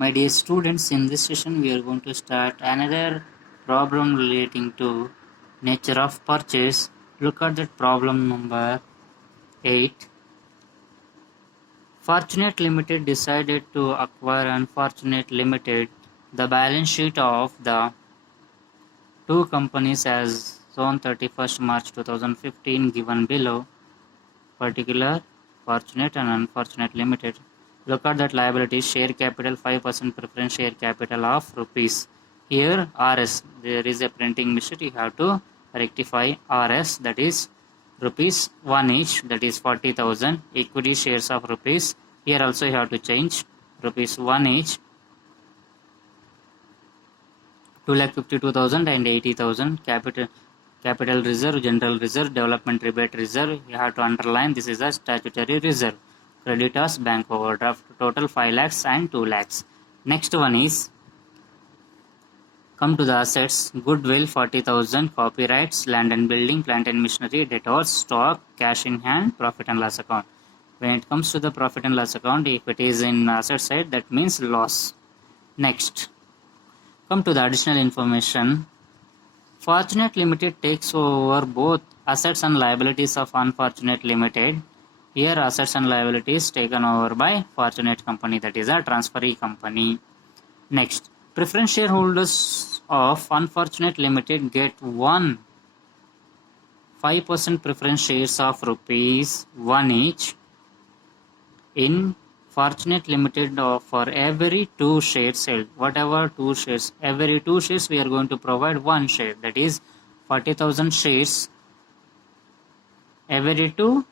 My dear students, in this session we are going to start another problem relating to nature of purchase. Look at that problem number 8. Fortunate Limited decided to acquire Unfortunate Limited. The balance sheet of the two companies as on 31st March 2015 given below, particular Fortunate and Unfortunate Limited. Look at that liabilities, share capital 5% preference share capital of rupees. Here RS, there is a printing mistake, you have to rectify RS, that is rupees 1 each, that is 40,000. Equity shares of rupees, here also you have to change rupees 1 each, 2,52,000 and 80,000. Capital reserve, general reserve, development rebate reserve, you have to underline this is a statutory reserve. Creditors, bank overdraft, total 5 lakhs and 2 lakhs. Next one is, come to the assets, goodwill 40,000, copyrights, land and building, plant and machinery, debtors, stock, cash in hand, profit and loss account. When it comes to the profit and loss account, if it is in asset side, that means loss. Next, come to the additional information. Fortunate Limited takes over both assets and liabilities of Unfortunate Limited. Here assets and liabilities taken over by Fortunate Company, that is a transferee company. Next, preference shareholders of Unfortunate Limited get 5% preference shares of rupees 1 each in Fortunate Limited for every 2 shares held. Whatever 2 shares, every 2 shares we are going to provide 1 share, that is 40,000 shares. Every 2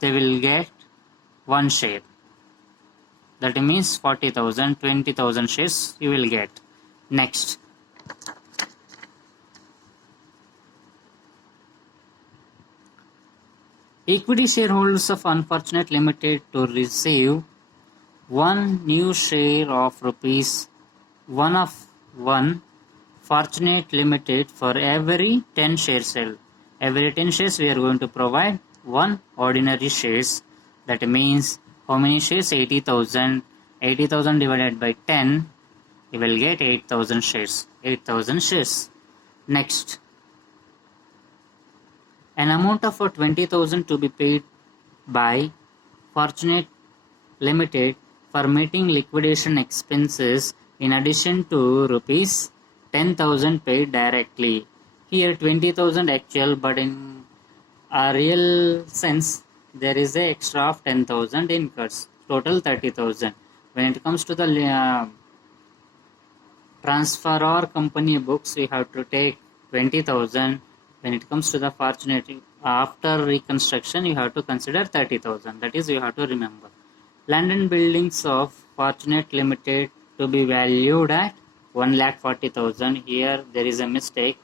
they will get 1 share. That means 40,000, 20,000 shares you will get. Next, equity shareholders of Unfortunate Limited to receive 1 new share of rupees 1 of 1 Fortunate Limited for every 10 shares held. Every 10 shares we are going to provide 1 ordinary shares. That means how many shares? 80,000. 80,000 divided by 10, you will get 8,000 shares. 8,000 shares. Next, an amount of 20,000 to be paid by Fortunate Limited for meeting liquidation expenses in addition to rupees 10,000 paid directly. Here 20,000 actual, but in a real sense there is a extra of 10,000 incurs, total 30,000. When it comes to the transfer or company books, we have to take 20,000. When it comes to the Fortunate, after reconstruction you have to consider 30,000. That is, you have to remember. Land and buildings of Fortunate Limited to be valued at 1,40,000. Here there is a mistake,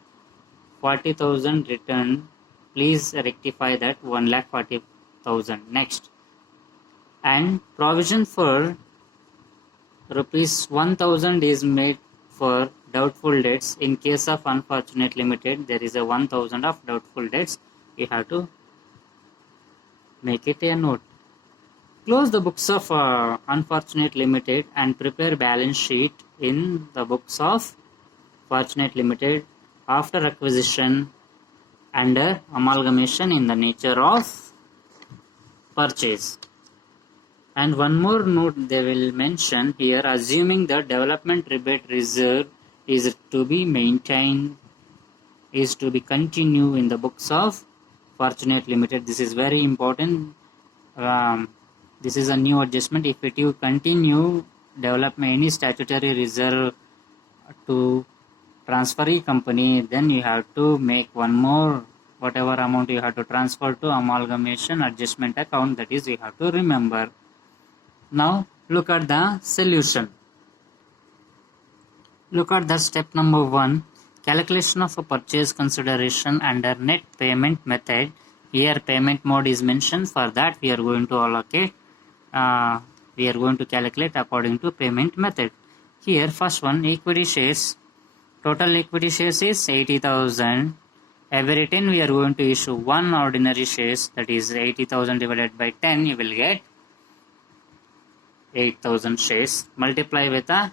40,000 written, please rectify that 1,40,000. Next, and provision for rupees 1,000 is made for doubtful debts. In case of Unfortunate Limited, there is a 1,000 of doubtful debts. You have to make it a note. Close the books of Unfortunate Limited and prepare balance sheet in the books of Fortunate Limited after acquisition under amalgamation in the nature of purchase. And one more note they will mention here, assuming the development rebate reserve is to be maintained, is to be continued in the books of Fortunate Limited. This is very important. This is a new adjustment. If you continue development any statutory reserve to transferee company, then you have to make one more, whatever amount you have to transfer to amalgamation adjustment account, that is you have to remember. Now look at the solution. Look at the step number 1, calculation of a purchase consideration under net payment method. Here payment mode is mentioned. For that we are going to allocate, we are going to calculate according to payment method. Here first one, equity shares. Total equity shares is 80,000. Every 10 we are going to issue 1 ordinary shares, that is 80,000 divided by 10, you will get 8,000 shares. Multiply with the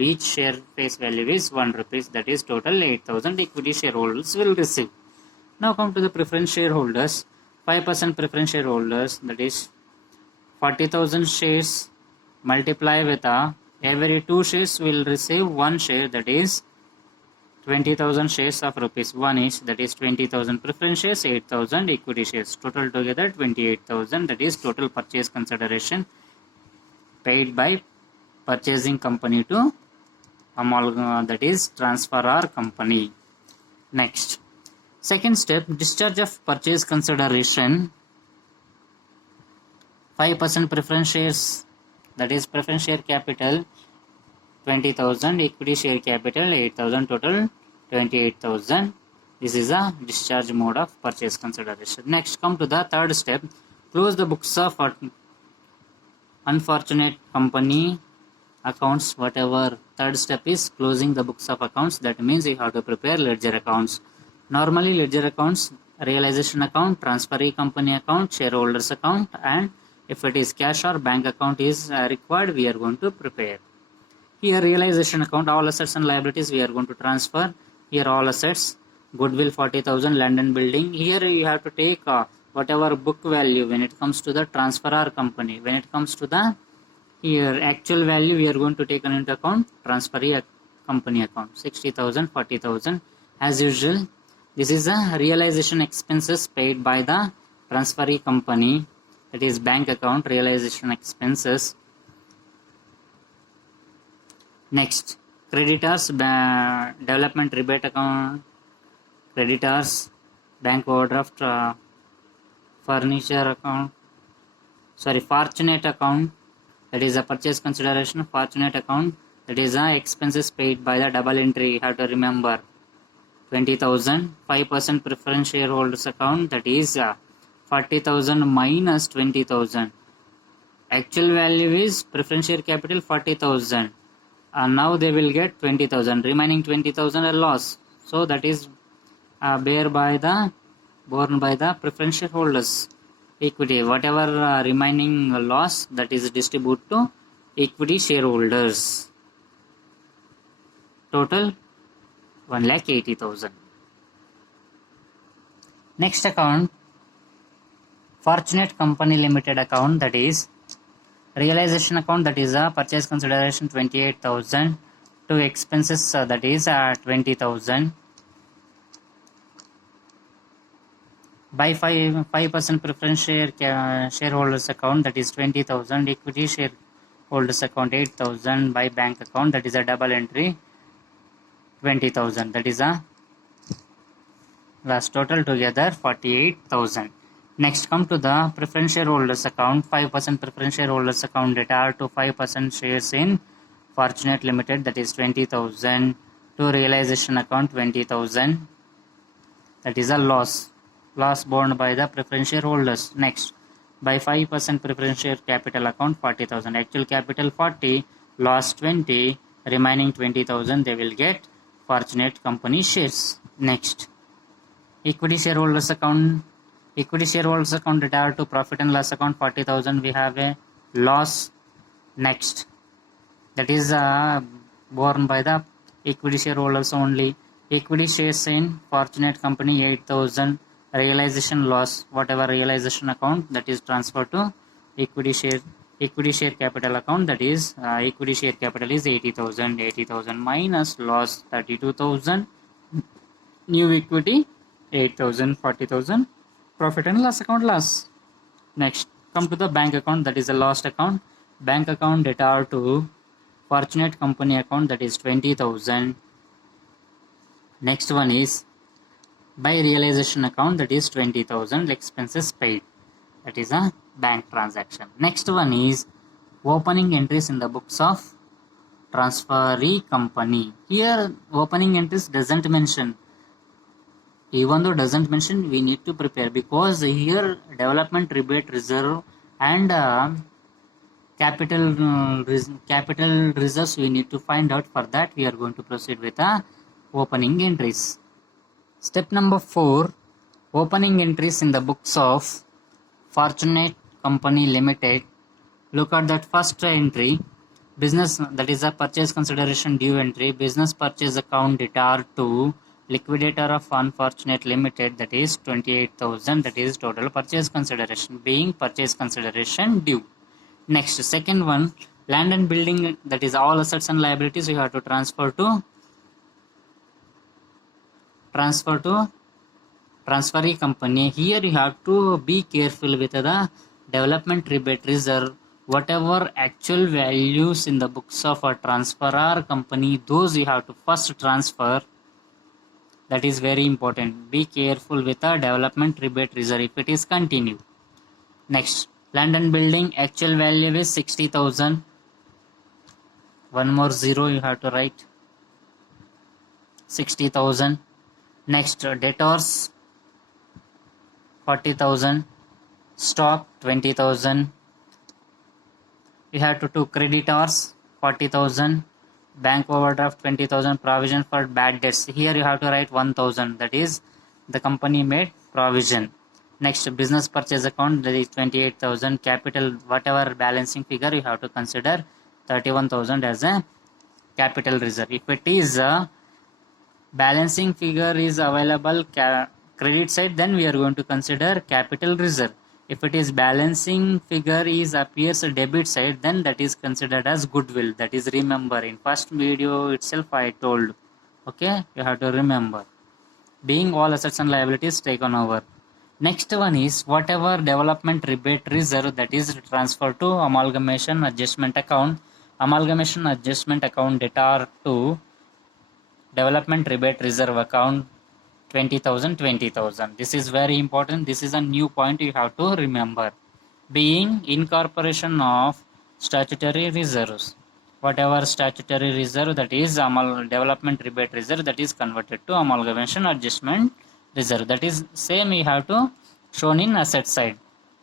each share face value is 1 rupees, that is total 8,000 equity shareholders will receive. Now come to the preference shareholders. 5% preference shareholders, that is 40,000 shares multiply with every 2 shares will receive 1 share, that is 20,000 shares of rupees 1 each, that is 20,000 preference shares, 8,000 equity shares, total together 28,000, that is total purchase consideration paid by purchasing company to that is transferor company. Next, second step, discharge of purchase consideration. 5% preference shares, that is preference share capital 20,000, equity share capital 8,000, total 28,000. This is a discharge mode of purchase consideration. Next, come to the third step, close the books of unfortunate company accounts. Whatever third step is closing the books of accounts, that means you have to prepare ledger accounts. Normally ledger accounts, realization account, transferee company account, shareholders account, and if it is cash or bank account is required, we are going to prepare. Here realization account, all assets and liabilities we are going to transfer. Here all assets, goodwill 40,000, land and building. Here you have to take whatever book value when it comes to the transferor company. When it comes to the here actual value, we are going to take into account transferee company account 60,000, 40,000 as usual. This is a realization expenses paid by the transferee company, that is bank account realization expenses. Next, creditors, development rebate account, creditors, bank overdraft, furniture account, fortunate account, that is a purchase consideration. Fortunate account, that is a expenses paid by the double entry, you have to remember 20,000. 5% preference shareholders account, that is 40,000 minus 20,000. Actual value is preference share capital 40,000. And now they will get 20,000. Remaining 20,000 are loss. So that is borne by the preference shareholders equity. Whatever remaining loss, that is distributed to equity shareholders. Total 1,80,000. Next account, Fortunate Company Limited account, that is realization account, that is a purchase consideration 28,000 to expenses, that is 20,000. By 5% preference shareholders account, that is 20,000, equity shareholders account 8,000, by bank account, that is a double entry 20,000, that is a last total together 48,000. Next, come to the preference shareholders account. 5% preference shareholders account retire to 5% shares in Fortunate Limited, that is 20,000, to realization account 20,000, that is a loss borne by the preference shareholders. Next, by 5% preference share capital account 40,000, actual capital 40, loss 20, remaining 20,000 they will get Fortunate Company shares. Next, equity shareholders account retire to profit and loss account 40,000, we have a loss. Next, that is borne by the equity shareholders only. Equity shares in Fortunate Company 8,000, realization loss, whatever realization account, that is transferred to equity share capital account, that is equity share capital is 80,000, 80,000 minus loss 32,000, new equity 8,000, 40,000, profit and loss account loss. Next, come to the bank account, that is a lost account. Bank account retire to Fortunate Company account, that is 20,000. Next one is by realization account, that is 20,000, expenses paid, that is a bank transaction. Next one is opening entries in the books of transferee company. Here opening entries doesn't mention. Even though doesn't mention, we need to prepare, because here development rebate reserve and capital reserves we need to find out. For that we are going to proceed with opening entries. Step number 4, opening entries in the books of Fortunate Company Limited. Look at that first entry, Business, that is a purchase consideration due entry. Business purchase account debtor to liquidator of unfortunate limited, that is 28,000, that is total purchase consideration, being purchase consideration due. Next, second one, land and building, that is all assets and liabilities you have to transfer to transferee company. Here you have to be careful with the development rebate reserve. Whatever actual values in the books of a transferor company, those you have to first transfer. That is very important. Be careful with the development rebate reserve if it is continued. Next, land and building actual value is 60,000. One more zero you have to write. 60,000. Next, debtors 40,000. Stock 20,000. We have to do creditors 40,000. Bank overdraft 20,000. Provision for bad debts. Here you have to write 1,000. That is the company made provision. Next, business purchase account, that is 28,000. Capital, whatever balancing figure you have to consider 31,000 as a capital reserve. If it is a balancing figure is available credit side, then we are going to consider capital reserve. If it is balancing figure is appears debit side, then that is considered as goodwill. That is, remember, in first video itself I told. Okay, you have to remember. Being all assets and liabilities taken over. Next one is whatever development rebate reserve that is transferred to amalgamation adjustment account. Amalgamation adjustment account debtor to development rebate reserve account 20,000. This is very important. This is a new point you have to remember. Being incorporation of statutory reserves. Whatever statutory reserve, that is development rebate reserve, that is converted to amalgamation adjustment reserve. That is same you have to shown in asset side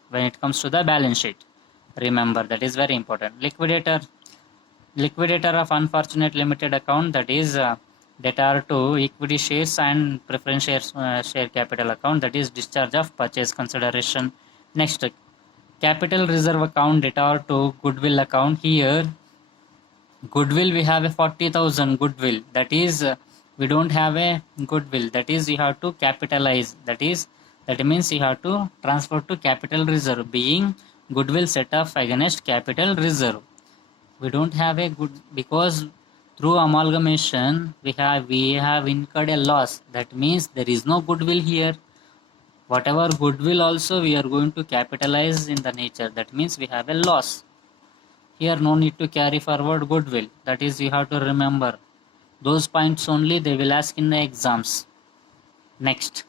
when it comes to the balance sheet. Remember, that is very important. Liquidator of unfortunate limited account, that is debtor to equity shares and preference share capital account, that is discharge of purchase consideration. Next, capital reserve account debtor to goodwill account. Here goodwill we have a 40,000 goodwill, that is we don't have a goodwill, that is you have to capitalize, that means you have to transfer to capital reserve, being goodwill set off against capital reserve. We don't have a good, because through amalgamation we have incurred a loss, that means there is no goodwill here. Whatever goodwill also we are going to capitalize in the nature, that means we have a loss. Here no need to carry forward goodwill, that is you have to remember. Those points only they will ask in the exams. Next,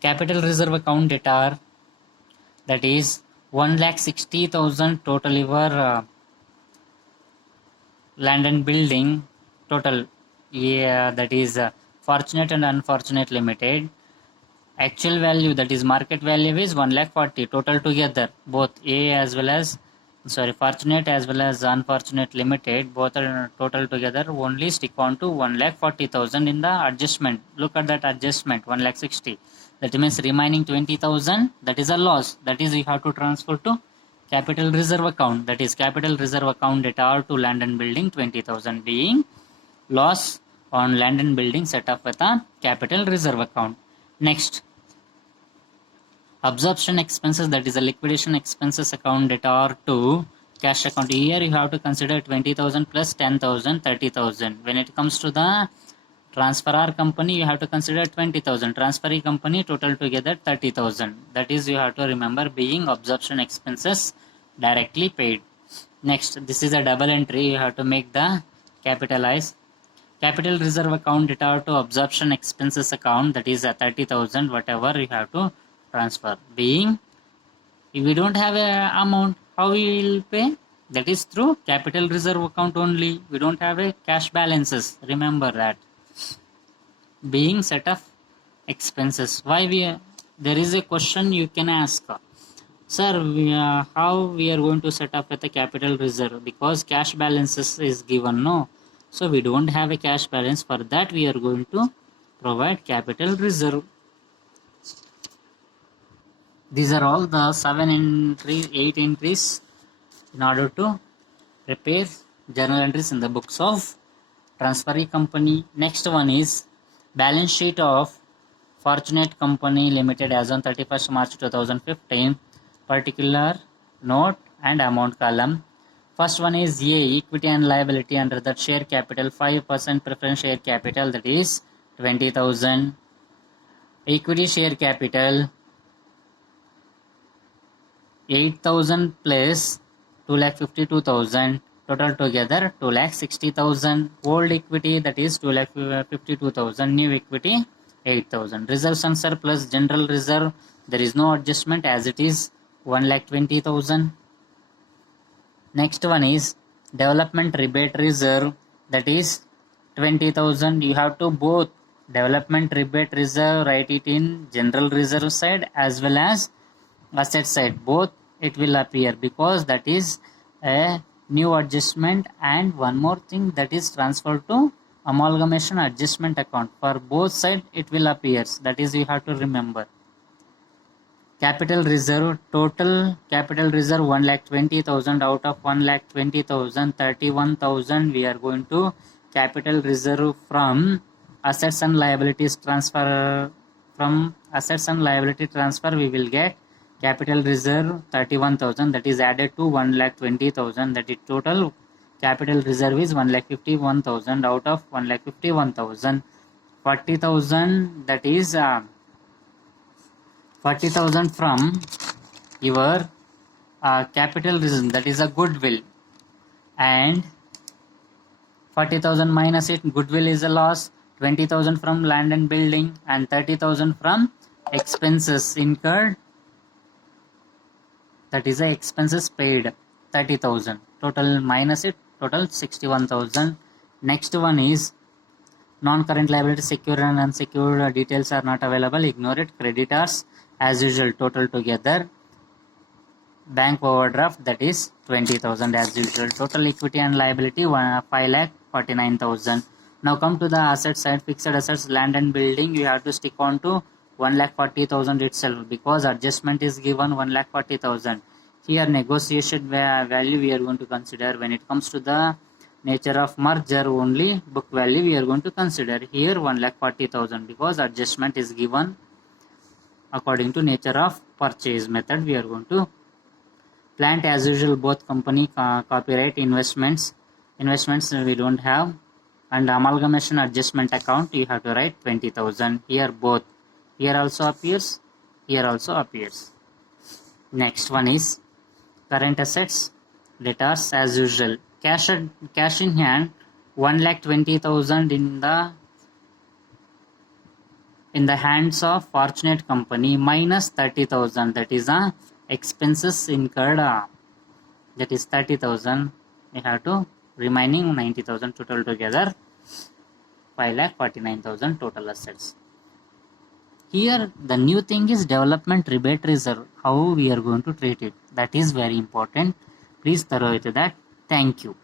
capital reserve account debtor, that is 1,60,000 total your land and building total, that is fortunate and unfortunate limited. Actual value, that is market value, is 1,40,000 total together, both A as well as fortunate as well as unfortunate limited, both are total together. Only stick on to 1,40,000 in the adjustment. Look at that adjustment, 1,60,000. That means remaining 20,000, that is a loss, that is you have to transfer to capital reserve account, that is capital reserve account debtor to land and building 20,000, being loss on land and building set up with a capital reserve account. Next, absorption expenses, that is a liquidation expenses account debtor to cash account. Here you have to consider 20,000 plus 10,000, 30,000. When it comes to the transferor company, you have to consider 20,000. Transferee company, total together 30,000. That is you have to remember, being absorption expenses directly paid. Next, this is a double entry. You have to make the capitalize. Capital reserve account debtor to absorption expenses account, that is a 30,000. Whatever you have to transfer, being if we don't have a amount, how we will pay? That is through capital reserve account only. We don't have a cash balances. Remember that. Being set of expenses. Why there is a question you can ask, sir, how we are going to set up with a capital reserve, because cash balances is given, no? So we don't have a cash balance. For that we are going to provide capital reserve. These are all the 8 entries in order to prepare journal entries in the books of transferee company. Next one is balance sheet of Fortunate Company Limited as on 31st March 2015, particular note and amount column. First one is A, equity and liability under that share capital 5% preference share capital, that is 20,000. Equity share capital 8,000 plus 2,52,000, total together 2,60,000. Old equity, that is 2,52,000. New equity 8,000. Reserves and surplus, general reserve, there is no adjustment as it is 1,20,000. Next one is development rebate reserve, that is 20,000. You have to both development rebate reserve, write it in general reserve side as well as asset side. Both it will appear because that is a new adjustment. And one more thing, that is transferred to amalgamation adjustment account. For both side it will appear, that is you have to remember. Capital reserve, total capital reserve 1,20,000. Out of 1,20,000, 31,000 we are going to capital reserve from assets and liabilities transfer. From assets and liability transfer we will get capital reserve 31,000, that is added to 1,20,000, that is total capital reserve is 1,51,000. Out of 1,51,000, 40,000, that is 40,000 from your capital reserve, that is a goodwill, and 40,000 minus it, goodwill is a loss. 20,000 from land and building, and 30,000 from expenses incurred, that is a expenses paid 30,000. Total minus it, total 61,000. Next one is non-current liability, secured and unsecured details are not available, ignore it. Creditors as usual, total together. Bank overdraft, that is 20,000 as usual. Total equity and liability 5,49,000. Now come to the asset side. Fixed assets, land and building, you have to stick on to 1,40,000 itself because adjustment is given 1,40,000. Here negotiation value we are going to consider. When it comes to the nature of merger, only book value we are going to consider. Here 1,40,000 because adjustment is given according to nature of purchase method. We are going to plant as usual, both company copyright, investments we don't have, and amalgamation adjustment account you have to write 20,000. Here both, here also appears, here also appears. Next one is current assets, debtors as usual. Cash in hand 1,20,000 in the hands of Fortunate Company minus 30,000, that is expenses incurred, that is 30,000. We have to remaining 90,000, total together 5,49,000 total assets. Here the new thing is development rebate reserve. How we are going to treat it, that is very important. Please thorough with that. Thank you.